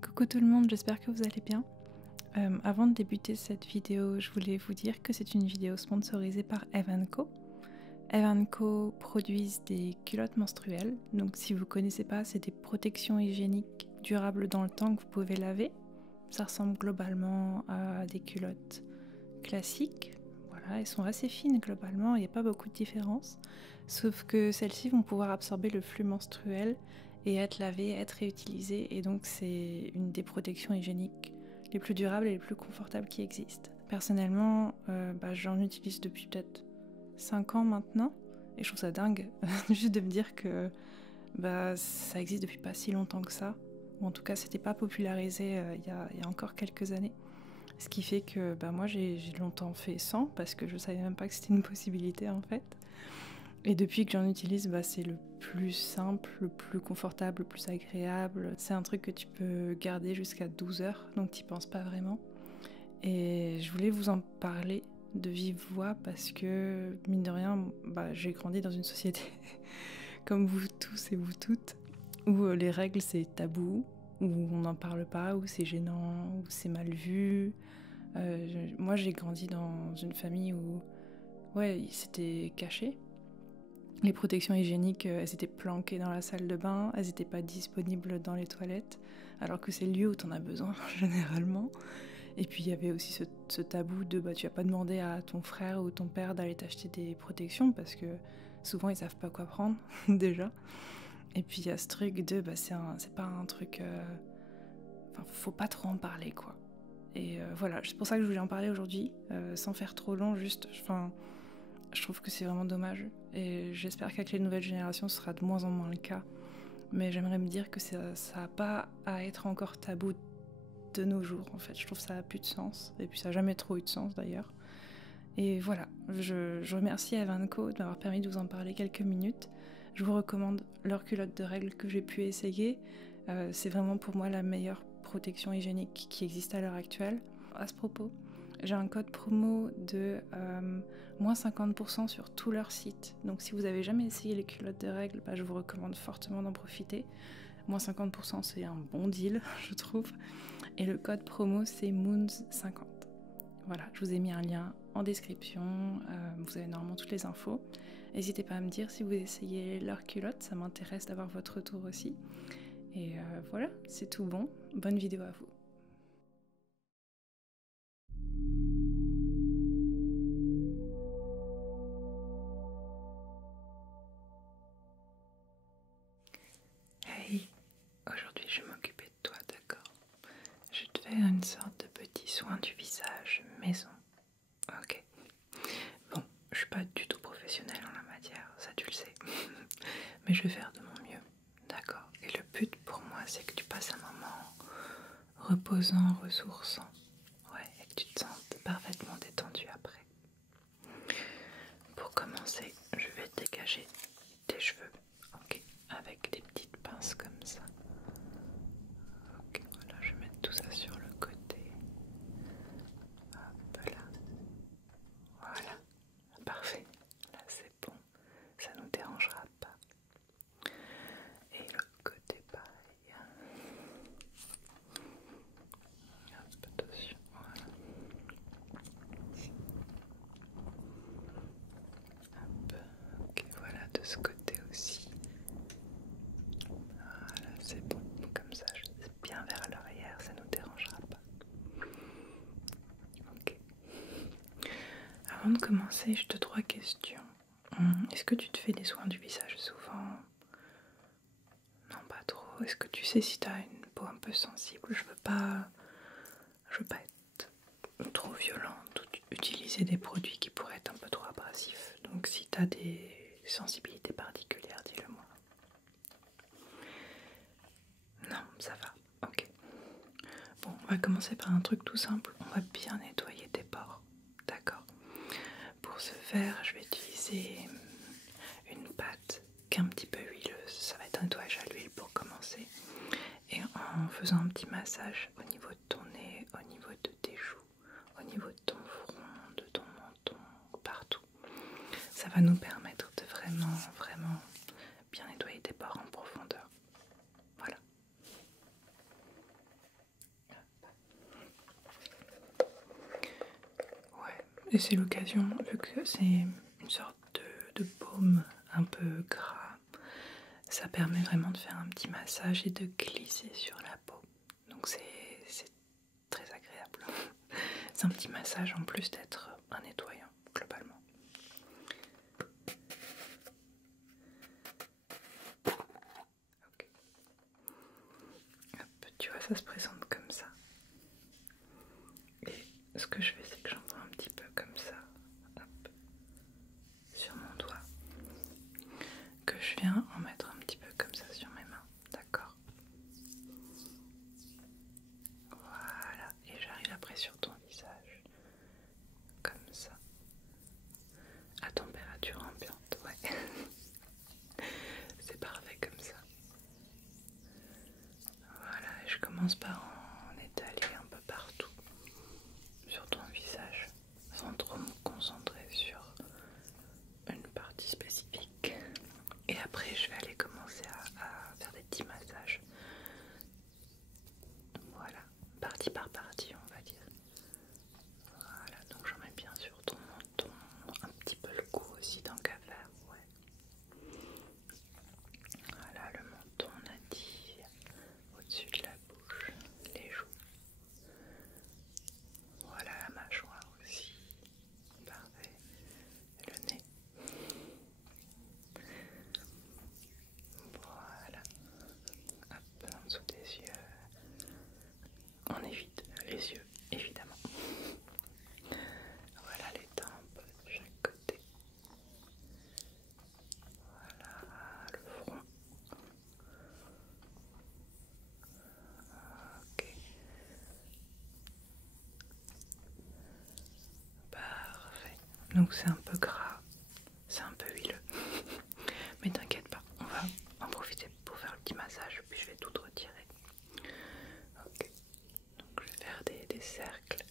Coucou tout le monde, j'espère que vous allez bien. Avant de débuter cette vidéo, je voulais vous dire que c'est une vidéo sponsorisée par Eve & Co. Eve & Co produisent des culottes menstruelles, donc si vous ne connaissez pas, c'est des protections hygiéniques durables dans le temps que vous pouvez laver. Ça ressemble globalement à des culottes classiques. Voilà, elles sont assez fines globalement, il n'y a pas beaucoup de différence. Sauf que celles-ci vont pouvoir absorber le flux menstruel et être lavées, être réutilisées. Et donc c'est une des protections hygiéniques les plus durables et les plus confortables qui existent. Personnellement, j'en utilise depuis peut-être 5 ans maintenant. Et je trouve ça dingue, juste de me dire que ça existe depuis pas si longtemps que ça. Ou en tout cas, c'était pas popularisé il y a encore quelques années. Ce qui fait que moi j'ai longtemps fait sans parce que je savais même pas que c'était une possibilité en fait. Et depuis que j'en utilise, c'est le plus simple, le plus confortable, le plus agréable. C'est un truc que tu peux garder jusqu'à 12 heures, donc t'y penses pas vraiment. Et je voulais vous en parler de vive voix parce que, mine de rien, j'ai grandi dans une société comme vous tous et vous toutes, où les règles c'est tabou, où on n'en parle pas, où c'est gênant, où c'est mal vu. Moi j'ai grandi dans une famille où c'était caché. Les protections hygiéniques, elles étaient planquées dans la salle de bain, elles n'étaient pas disponibles dans les toilettes, alors que c'est le lieu où t'en as besoin généralement. Et puis il y avait aussi ce tabou de tu vas pas demander à ton frère ou ton père d'aller t'acheter des protections parce que souvent ils savent pas quoi prendre déjà. Et puis il y a ce truc de c'est pas un truc. Faut pas trop en parler quoi. Et voilà, c'est pour ça que je voulais en parler aujourd'hui, sans faire trop long, juste. Je trouve que c'est vraiment dommage et j'espère qu'avec les nouvelles générations ce sera de moins en moins le cas. Mais j'aimerais me dire que ça n'a pas à être encore tabou de nos jours en fait. Je trouve que ça a plus de sens et puis ça n'a jamais trop eu de sens d'ailleurs. Et voilà, je remercie Eve & Co de m'avoir permis de vous en parler quelques minutes. Je vous recommande leur culotte de règles que j'ai pu essayer. C'est vraiment pour moi la meilleure protection hygiénique qui existe à l'heure actuelle. À ce propos, j'ai un code promo de moins 50% sur tout leur site. Donc si vous avez jamais essayé les culottes de règles, je vous recommande fortement d'en profiter. Moins 50% c'est un bon deal, je trouve. Et le code promo c'est Moons50. Voilà, je vous ai mis un lien en description, vous avez normalement toutes les infos. N'hésitez pas à me dire si vous essayez leur culotte, ça m'intéresse d'avoir votre retour aussi. Et voilà, c'est tout bon. Bonne vidéo à vous. Hey, aujourd'hui je vais m'occuper de toi, d'accord? Je vais te faire une sorte de petit soin du visage maison. Ok. Bon, je suis pas du tout professionnelle en la matière, ça tu le sais. Mais je vais faire de mon mieux, d'accord? Et le but pour moi c'est que tu passes un moment reposant, ressourçant. Ouais, et que tu te sentes parfaitement détendu après. Pour commencer, je vais dégager tes cheveux, ok? Avec des petites pinces comme ça. Ok, voilà, je vais mettre tout ça sur le côté. Hop là. Voilà, parfait. Là c'est bon, ça nous dérangera pas. Et le côté pareil. Hop, attention, voilà. Hop, ok, voilà de ce côté aussi. Voilà, c'est bon, comme ça, je suis bien vers l'arrière, ça nous dérangera pas. Ok. Avant de commencer, j'ai 2-3 questions. Est-ce que tu te fais des soins du visage souvent? Non, pas trop. Est-ce que tu sais si tu as une peau un peu sensible? Je veux pas être trop violente ou utiliser des produits qui pourraient être un peu trop abrasifs. Donc si tu as des sensibilités particulières, dis-le moi. Non, ça va. Ok. Bon, on va commencer par un truc tout simple. On va bien nettoyer tes pores. D'accord? Pour ce faire, je vais utiliser une pâte qui est un petit peu huileuse. Ça va être un nettoyage à l'huile pour commencer. Et en faisant un petit massage au niveau de ton nez, au niveau de tes joues, au niveau de ton front, de ton menton, partout. Ça va nous permettre de vraiment bien nettoyer tes pores en profondeur. Voilà. Et c'est l'occasion, vu que c'est une sorte de baume un peu gras, ça permet vraiment de faire un petit massage et de glisser sur la peau. Donc c'est très agréable. C'est un petit massage en plus d'être un nettoyant, globalement. Okay. Hop, tu vois, ça se présente comme ça. Et ce que je fais, c'est que j'en prends un petit peu comme ça, hop, sur mon doigt, que je viens en mettre un petit peu comme ça sur mes mains, d'accord? Voilà, et j'arrive après sur ton visage, comme ça, à température ambiante, ouais. C'est parfait comme ça. Voilà, et je commence par en étaler un peu partout sur ton visage, sans trop me concentrer sur une partie spécifique. Et après, je vais aller commencer à faire des petits massages. Voilà, partie par partie, on va dire. Voilà, donc j'en mets bien sur ton menton, un petit peu le cou aussi tant qu'à faire, ouais. Voilà, le menton, on a dit, au-dessus de la bouche, les joues. Voilà, la mâchoire aussi, parfait. Et le nez. Voilà, hop, en dessous des yeux. On évite les yeux, évidemment. Voilà les tempes de chaque côté. Voilà le front. Ok. Parfait. Donc c'est un peu gras, c'est un peu huileux. Mais t'inquiète pas, on va en profiter pour faire le petit massage, puis je vais tout retirer. Ok. Donc je vais faire des cercles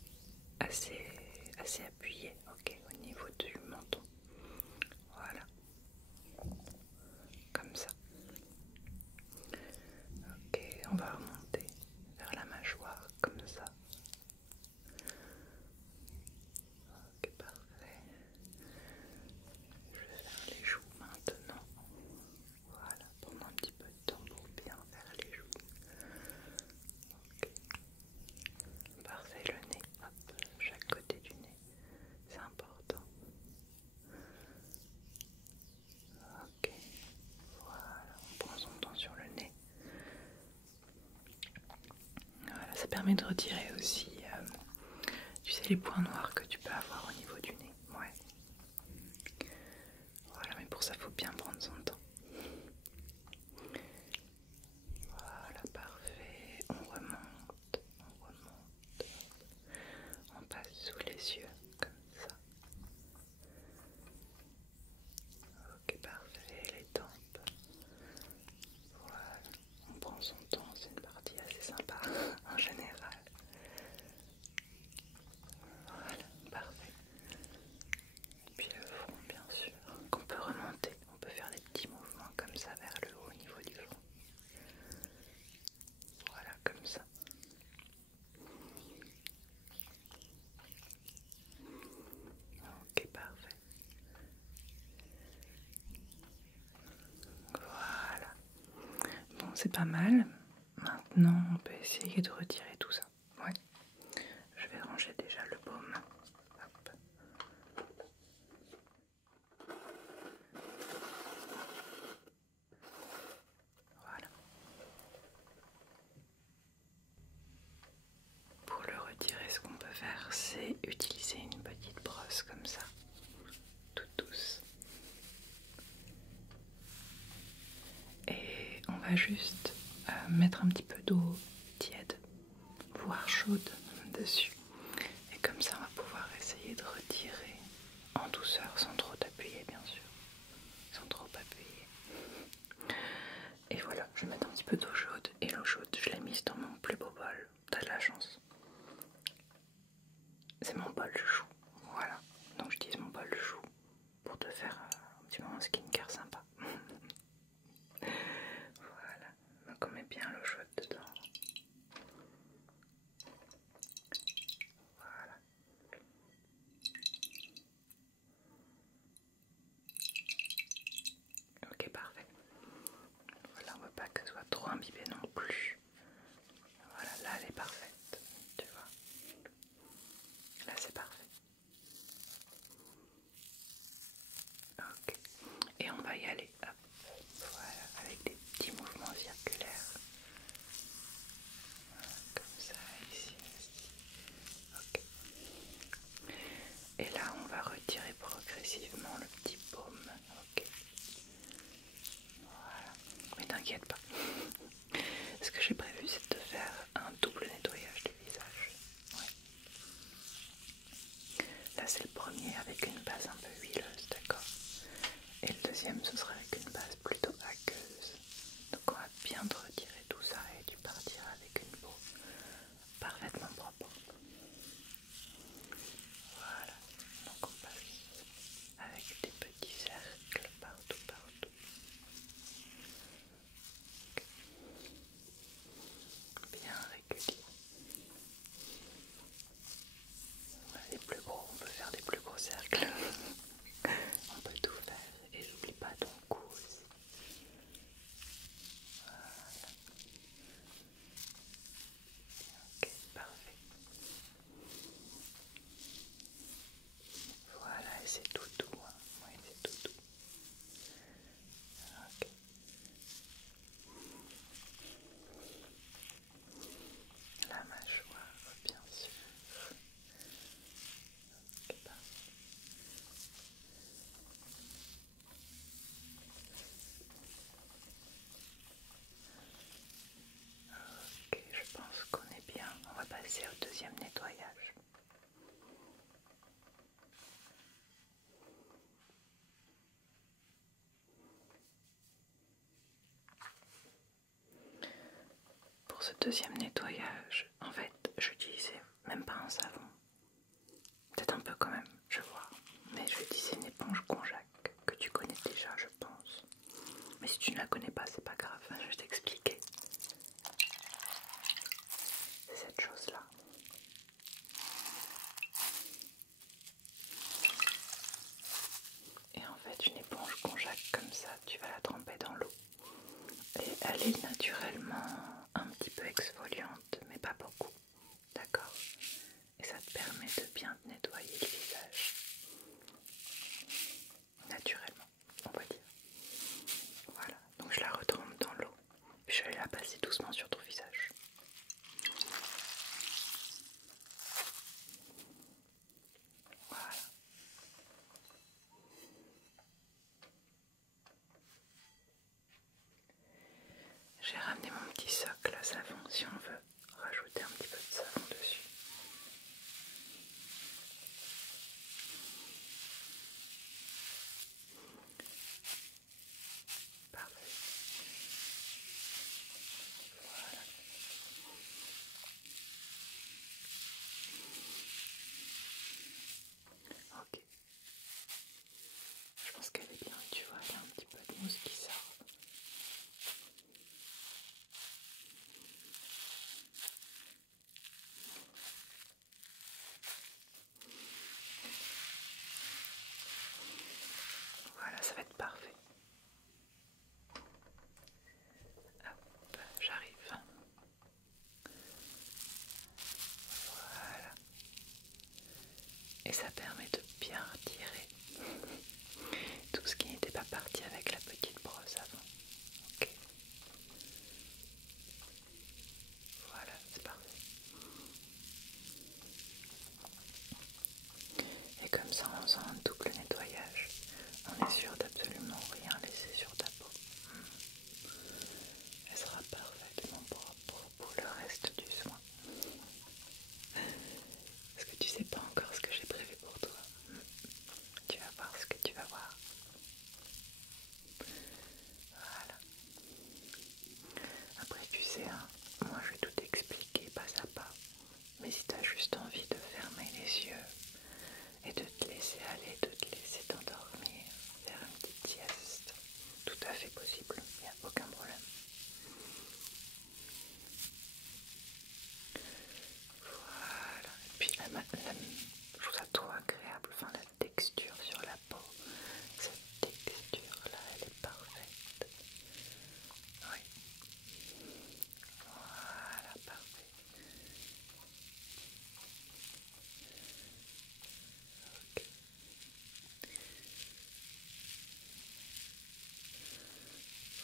assez appuyés, ok, au niveau du menton. Voilà. Comme ça. Ok, on va remonter vers la mâchoire, comme ça. Ok, parfait. Je vais faire les joues maintenant. Voilà, prendre un petit peu de temps pour bien faire les joues. Ok, parfait, le nez, hop, chaque côté du nez, c'est important. Ok, voilà, on prend son temps sur le nez. Voilà, ça permet de retirer aussi, tu sais, les points noirs que tu peux avoir au niveau du nez. Ouais. Voilà, mais pour ça, il faut bien prendre son temps. Voilà, parfait. On remonte, on passe sous les yeux, comme ça. Ok, parfait, les tempes. Voilà, on prend son temps, c'est une partie assez sympa en général. Voilà, parfait. Et puis le front, bien sûr, qu'on peut remonter. On peut faire des petits mouvements comme ça vers le haut au niveau du front. Voilà, comme ça. Ok, parfait. Voilà. Bon, c'est pas mal. Maintenant, on peut essayer de retirer tout ça. Ouais. Je vais ranger déjà le baume. Hop. Voilà. Pour le retirer, ce qu'on peut faire, c'est utiliser une petite brosse comme ça, toute douce. Et on va juste mettre un petit peu d'eau tiède, voire chaude, dessus. Et comme ça, on va pouvoir essayer de retirer en douceur, sans trop t'appuyer, bien sûr. Sans trop appuyer. Et voilà, je vais mettre un petit peu d'eau chaude. Et l'eau chaude, je l'ai mise dans mon plus beau bol. T'as de la chance. C'est mon bol chou. Voilà. Donc j'utilise mon bol chou pour te faire un petit moment skincare sympa. Voilà. Donc on met bien l'eau chaude dedans. Voilà. réguliers. Les plus gros, on peut faire des plus gros cercles. On peut tout faire. Et j'oublie pas ton cou aussi. Voilà. Ok, parfait. Voilà, et c'est tout doux. Hein. Oui, c'est tout doux. Ok. La mâchoire, bien sûr. Ok, parfait. Ok, je pense qu'on est bien. On va passer au deuxième nettoyage. Pour ce deuxième nettoyage, en fait, j'utilisais même pas un savon. Peut-être un peu quand même, je vois. Mais j'utilisais une éponge Conjac que tu connais déjà, je pense. Mais si tu ne la connais pas, c'est pas grave, je vais t'expliquer. C'est cette chose-là. Et en fait, une éponge Conjac comme ça, tu vas la tremper dans l'eau. Et elle est naturellement un petit peu exfoliante, mais pas beaucoup. D'accord? Et ça te permet de bien te nettoyer le visage. Naturellement, on va dire. Voilà, donc je la retrempe dans l'eau. Puis je vais la passer doucement sur ton visage. Voilà. J'ai ramené mon petit socle à savon si on veut rajouter un petit peu de savon dessus. Parfait. Voilà. Ok. Je pense qu'elle est bien, tu vois, il y a un petit peu de mousse qui sort. Voilà, ça va être parfait. Hop, j'arrive. Voilà. Et ça permet de bien retirer tout ce qui n'était pas parti avec la petite brosse avant. Ok. Voilà, c'est parfait. Et comme ça, en faisant un double nettoyage, on est sûr d'absolument rien laisser sur ta peau. Elle sera parfaitement propre pour le reste du soin. Parce que tu sais pas encore ce que j'ai prévu pour toi. Tu vas voir ce que tu vas voir. Voilà. Après, tu sais, hein, moi je vais tout expliquer pas à pas. Mais si tu as juste envie de fermer les yeux et de te laisser aller, de te laisser t'endormir, faire une petite sieste, tout à fait possible, il n'y a aucun problème. Voilà, et puis je trouve ça trop agréable, enfin la texture sur la peau, cette texture là, elle est parfaite. Oui, voilà, parfait. Ok.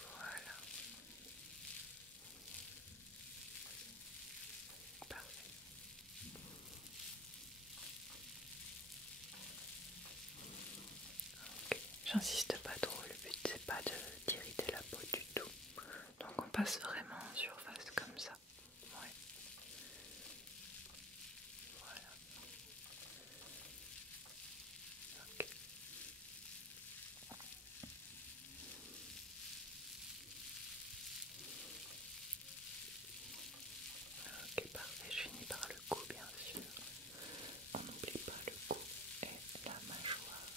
Voilà, parfait. Ok, j'insiste pas trop, le but c'est pas de d'irriter la peau du tout. Donc on passe vraiment en surface comme ça. Ouais. Voilà. Ok. Ok, parfait. Je finis par le cou, bien sûr. On n'oublie pas le cou et la mâchoire.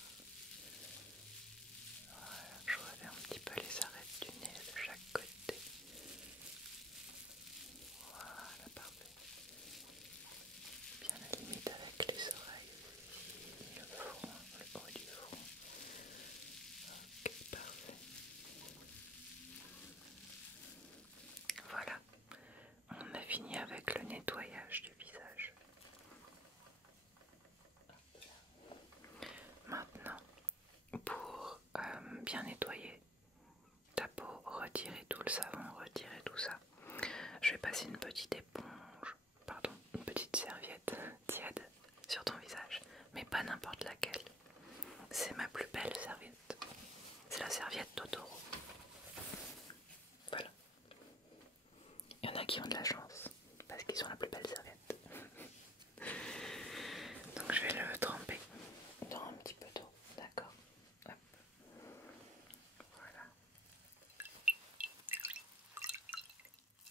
fini avec le nettoyage du visage. Maintenant, pour bien nettoyer ta peau, retirer tout le savon, retirer tout ça, je vais passer une petite éponge, pardon, une petite serviette tiède sur ton visage, mais pas n'importe laquelle. C'est ma plus belle serviette. C'est la serviette Totoro. Voilà. Il y en a qui ont de la chance parce qu'ils ont la plus belle serviette. Donc je vais le tremper dans un petit peu d'eau, d'accord? Hop. Voilà.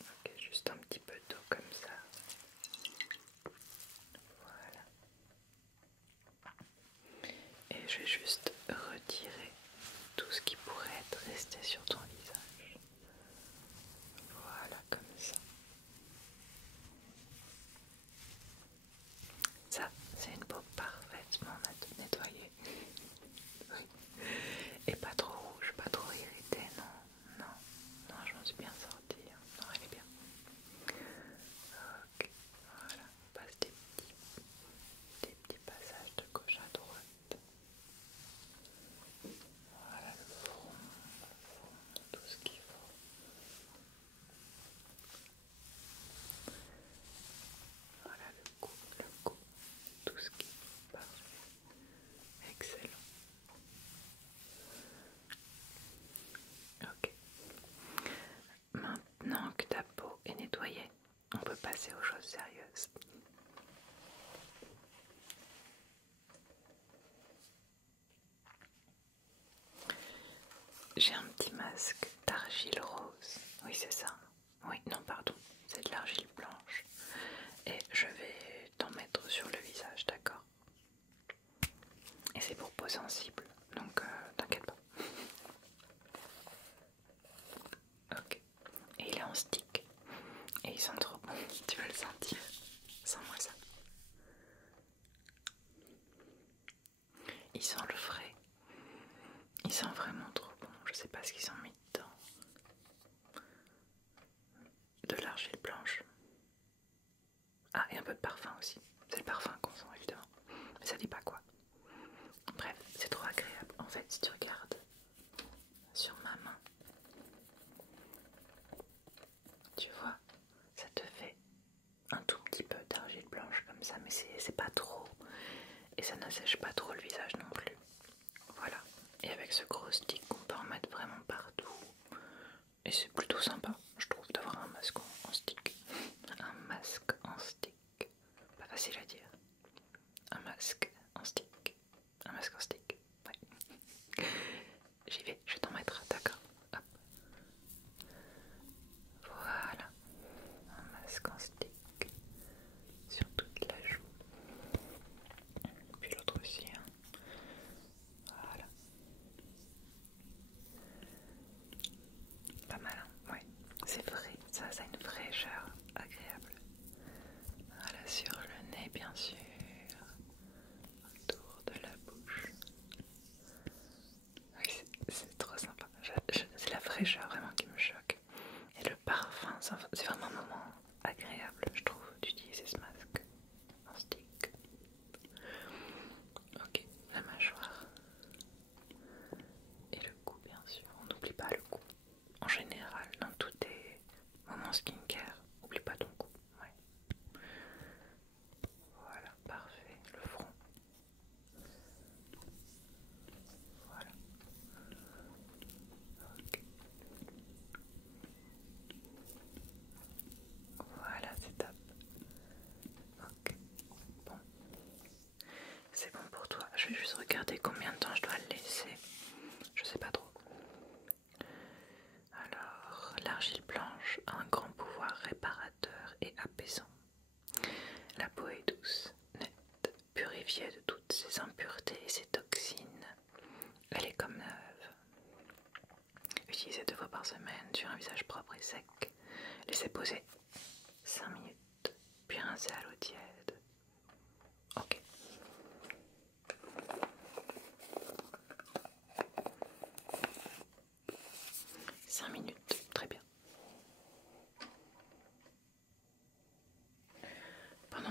Ok, juste un petit peu d'eau comme ça. Voilà. Et je vais juste retirer tout ce qui pourrait être resté sur ton visage. Voilà, comme ça. Ça, c'est une peau parfaitement nettoyée. Oui. Et pas trop rouge, pas trop irritée, non, non, non, je m'en suis bien sortie. Non, elle est bien. Ok, voilà, on passe des petits passages de gauche à droite. Voilà le front, tout ce qu'il faut. Voilà le cou, tout ce qui est parfait. Excellent. Ok. Maintenant que ta peau est nettoyée, on peut passer aux choses sérieuses. J'ai un petit masque d'argile rose. Oui, c'est ça. Oui, non, pardon. C'est de l'argile blanche. Et je vais t'en mettre sur le visage, d'accord? Et c'est pour peau sensible. Donc, t'inquiète pas. Ok. Et il est en stick. Et il sent trop bon. Tu vas le sentir. Sens-moi ça. Il sent le frais. Il sent vraiment trop bon. Je sais pas ce qu'ils ont mis dedans. De l'argile blanche. Ah, et un peu de parfum aussi. C'est le parfum qu'on sent évidemment. Mais ça dit pas quoi. Bref, c'est trop agréable. En fait, si tu regardes sur ma main, tu vois, ça te fait un tout petit peu d'argile blanche comme ça, mais c'est pas trop. Et ça n'assèche pas trop le visage non plus. Voilà. Et avec ce gros stick, on peut en mettre vraiment partout. Et c'est plutôt sympa, je trouve, d'avoir un masque en stick. Un masque en stick. Pas facile à dire. Un masque en stick. Un masque en stick. Ouais. J'y vais, je vais t'en mettre, d'accord. Hop. Voilà. Un masque en stick. Sur toute la joue. Puis l'autre aussi. Hein. Voilà. Pas mal, hein? Ouais.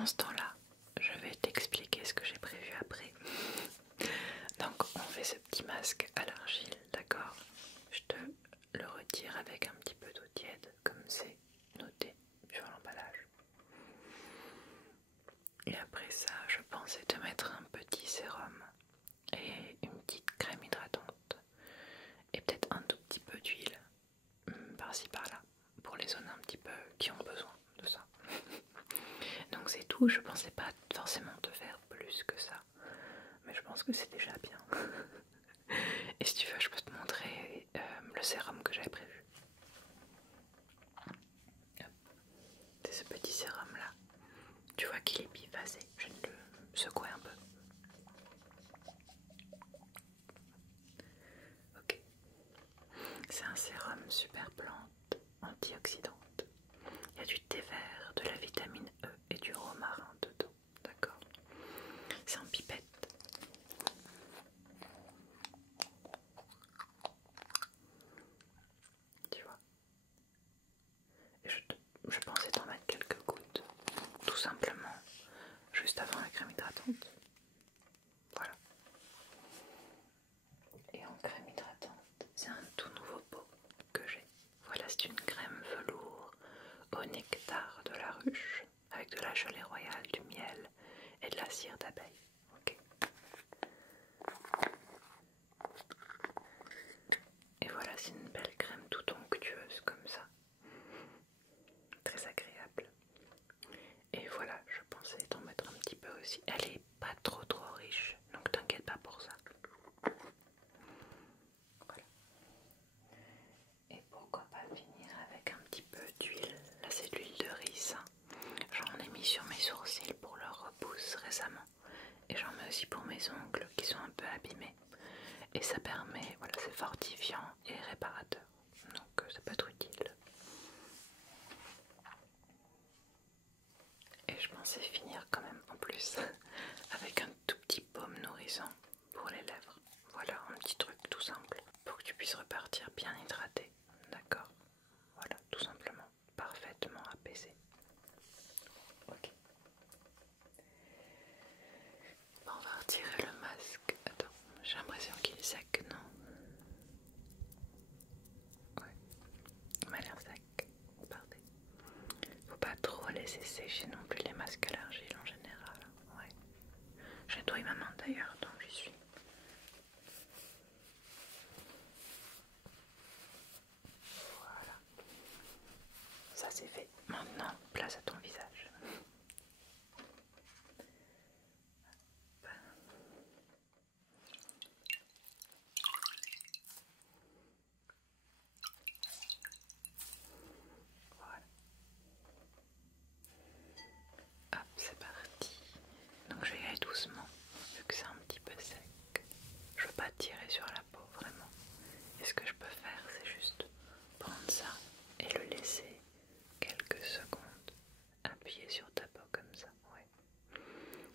pendant ce temps-là, je vais t'expliquer ce que j'ai prévu après. Donc on fait ce petit masque à l'argile, d'accord? Je te le retire avec un petit peu d'eau tiède, comme c'est noté sur l'emballage. Et après ça, je pensais te mettre un petit sérum et une petite crème hydratante et peut-être un tout petit peu d'huile par-ci par-là pour les zones un petit peu qui ont besoin de ça. Donc c'est tout, je pensais pas forcément te faire plus que ça, mais je pense que c'est déjà bien. Et si tu veux, je peux te montrer le sérum que j'avais prévu. C'est ce petit sérum là. Tu vois qu'il est bifasé, je vais le secouer un peu. Ok. C'est un sérum super plante, antioxydante. Il y a du thé vert, de la vitamine E et du romarin dedans. D'accord? C'est en pipette. Tu vois? Et je pensais t'en mettre quelques gouttes. Tout simplement. Juste avant la crème hydratante. Voilà. Et en crème hydratante, c'est un tout nouveau pot que j'ai. Voilà, c'est une crème velours au nectar de la ruche avec de la gelée royale, du miel et de la cire d'abeille. Ok. Et voilà, c'est une belle crème toute onctueuse comme ça. Très agréable. Et voilà, je pensais t'en mettre un petit peu aussi. Elle est pas trop riche, donc t'inquiète pas pour ça. Voilà. Et pourquoi pas finir avec un petit peu d'huile. Là c'est de l'huile de riz. J'en ai mis sur mes sourcils pour leur repousse récemment. Et j'en mets aussi pour mes ongles qui sont un peu abîmés. Et ça permet, voilà, c'est fortifiant et réparateur. Donc ça peut être utile. Et je pensais finir quand même en plus avec un tout petit baume nourrissant pour les lèvres. Voilà, un petit truc tout simple pour que tu puisses repartir bien hydraté. D'accord? Voilà, tout simplement, parfaitement apaisé. Ok. Bon, on va retirer le masque. Attends, j'ai l'impression qu'il est sec, non? Ouais, il m'a l'air sec. Parfait. Faut pas trop laisser sécher non plus les masques à l'argile en général. Ouais. J'ai nettoyé ma main d'ailleurs, donc j'y suis. Voilà. Ça c'est fait. Maintenant, place à ton visage. Voilà. Hop, c'est parti. Donc je vais y aller doucement, vu que c'est un petit peu sec. Je veux pas tirer sur la peau, vraiment. Et ce que je peux faire, c'est juste prendre ça et le laisser quelques secondes appuyer sur ta peau comme ça. Ouais.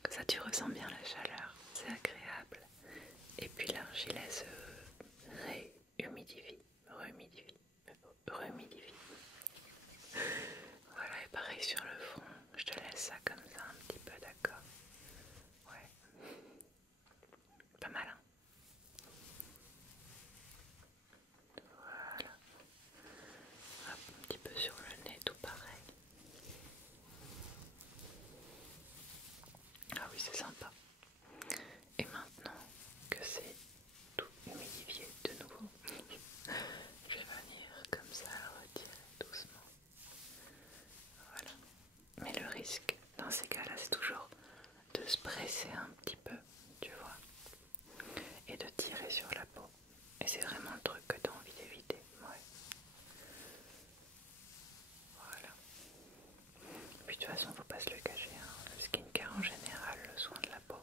Ça, tu ressens bien la chaleur, c'est agréable. Et puis l'argile se réhumidifie, remidifie. Voilà, et pareil sur le front, je te laisse ça comme ça un petit peu, d'accord? Ouais. Pas mal, hein? Voilà. Hop, un petit peu sur le nez, tout pareil. Ah oui, c'est sympa. Et maintenant que c'est tout humidifié de nouveau, je vais venir comme ça le retirer doucement. Voilà. Mais le risque dans ces cas-là, c'est toujours de se presser un petit peu, tu vois, et de tirer sur la peau. Et c'est vraiment le truc que tu as envie d'éviter. Ouais. Voilà. Puis de toute façon, faut pas se le cacher, hein. Le skincare en général, le soin de la peau,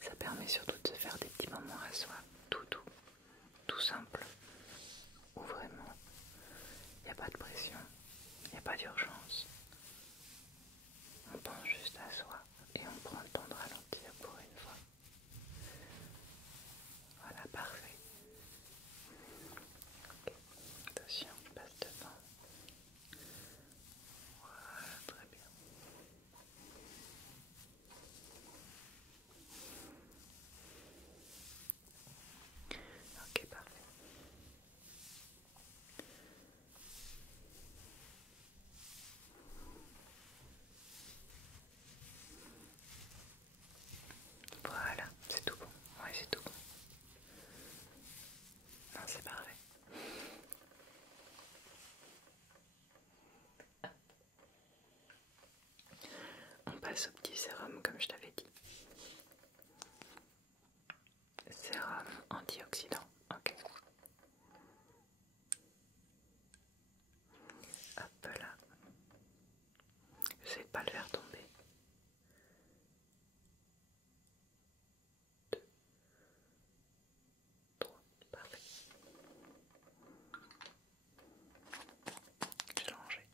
ça permet surtout de se faire des petits moments à soi, tout simple, où vraiment il n'y a pas de pression, il n'y a pas d'urgence. On pense juste à soi et on prend le temps de ralentir pour une fois. Voilà, parfait. ce petit sérum comme je t'avais dit. Sérum antioxydant, ok. Hop là. J'essaie de pas le faire tomber. 2, 3, parfait. J'ai rangé.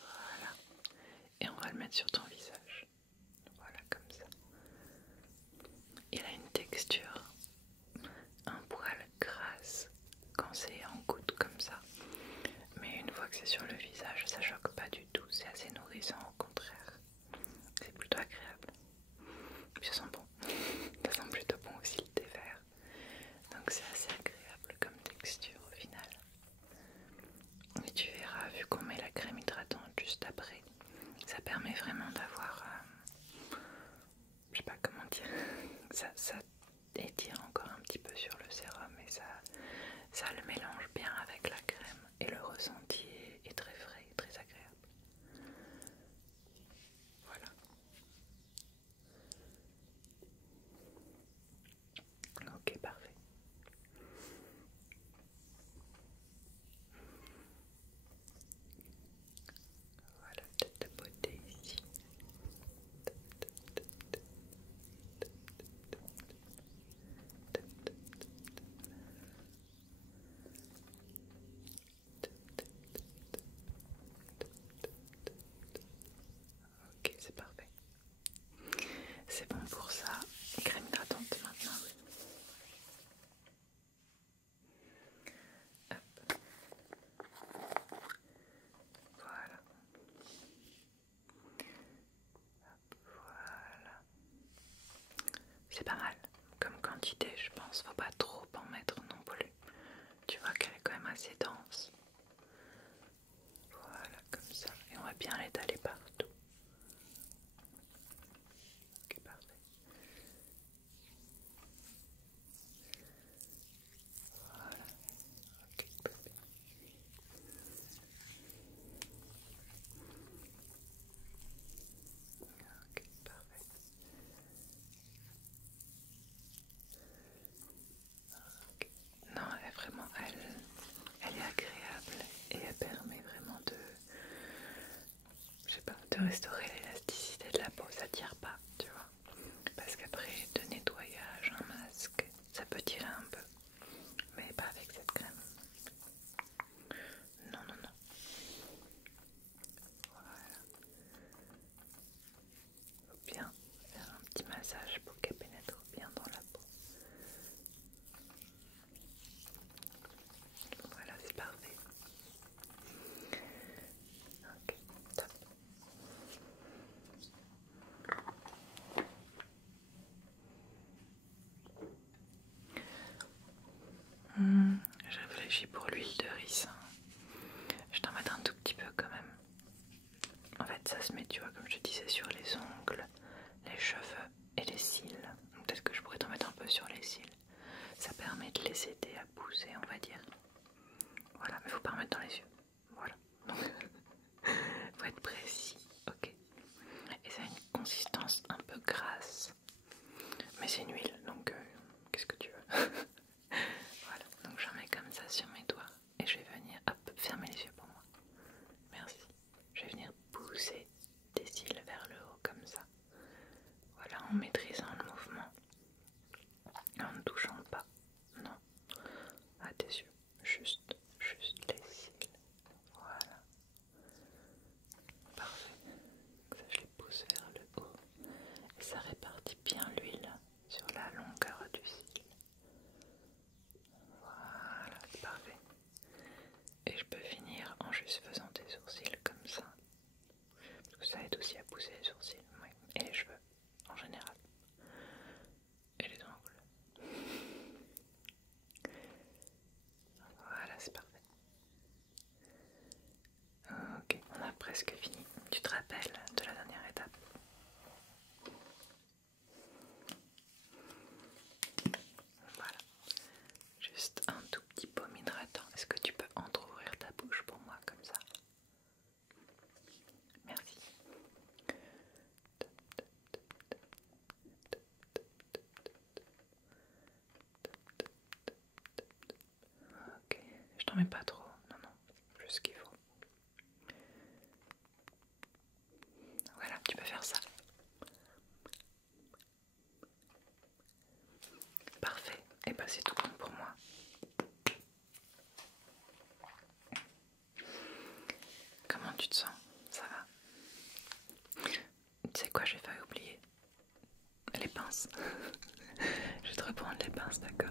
Voilà. Et on va le mettre sur ton visage. Voilà, comme ça. Il a une texture un poil grasse quand c'est en goutte comme ça. Mais une fois que c'est sur le visage, ça choque pas du tout. C'est assez nourrissant, au contraire. C'est plutôt agréable. Puis ça sent bon. Ça sent plutôt bon aussi le thé vert. Donc c'est assez agréable comme texture au final. Et tu verras, vu qu'on met la crème hydratante juste après, ça permet vraiment d'avoir, je sais pas comment dire, ça étire encore un petit peu sur le sérum et ça le mélange bien avec la crème et le ressenti est très frais, très agréable. Voilà. Ok, parfait. Voilà, tête de beauté ici. Ok, c'est parfait. C'est bon pour ça. Crème hydratante maintenant. Hop. Voilà. Hop, voilà. C'est pas mal. Comme quantité, je pense. Faut pas trop en mettre non plus. Tu vois qu'elle est quand même assez dense. Voilà, comme ça. Et on va bien l'étaler partout. Ok, parfait. Voilà. Ok, parfait. Ok, parfait. Ok. Non, elle est agréable et elle permet vraiment de, je sais pas, de restaurer l'élasticité de la peau. Ça tire pas, tu vois. Parce qu'après, de nettoyage, un masque, ça peut tirer un peu. Mais pas avec cette crème. Non, non, non. Voilà. Faut bien faire un petit massage pour qu'elle pénètre bien dans la peau. Voilà, c'est parfait. Ok, top. Je réfléchis pour l'huile de ricin. Je t'en mets un tout petit peu quand même. En fait, ça se met, tu vois, comme je te disais, sur les ongles, les cheveux et les cils. Peut-être que je pourrais t'en mettre un peu sur les cils. Ça permet de les aider à pousser, on va dire. Voilà, mais faut pas en mettre dans les yeux. Voilà. Donc, faut être précis. Ok. Et ça a une consistance un peu grasse. Mais c'est une huile, donc qu'est-ce que tu veux. Voilà, donc j'en mets comme ça sur mes doigts. Et je vais venir, hop, fermer les yeux pour moi. Merci. Je vais venir pousser tes cils vers le haut comme ça. Voilà, en maîtrisant le mouvement. En ne touchant pas. Non. À tes yeux. Juste les cils. Voilà. Parfait. Ça, je les pousse vers le haut. Et ça répartit bien l'huile sur la longueur du cil. Voilà, c'est parfait. Et je peux finir en juste faisant tes sourcils comme ça. Parce que ça aide aussi à pousser les sourcils. Oui. Et les cheveux, en général. Et les ongles. Voilà, c'est parfait. Ok, on a presque fini. Tu te rappelles de la dernière étape? Voilà. Juste un tout petit baume hydratant. Est-ce que tu peux entrouvrir ta bouche pour moi comme ça? mais pas trop. Non, non, juste ce qu'il faut. Voilà, tu peux faire ça. Parfait. Et bah c'est tout bon pour moi. Comment tu te sens? Ça va? Tu sais quoi, j'ai failli oublier les pinces. Je vais te reprendre les pinces, d'accord?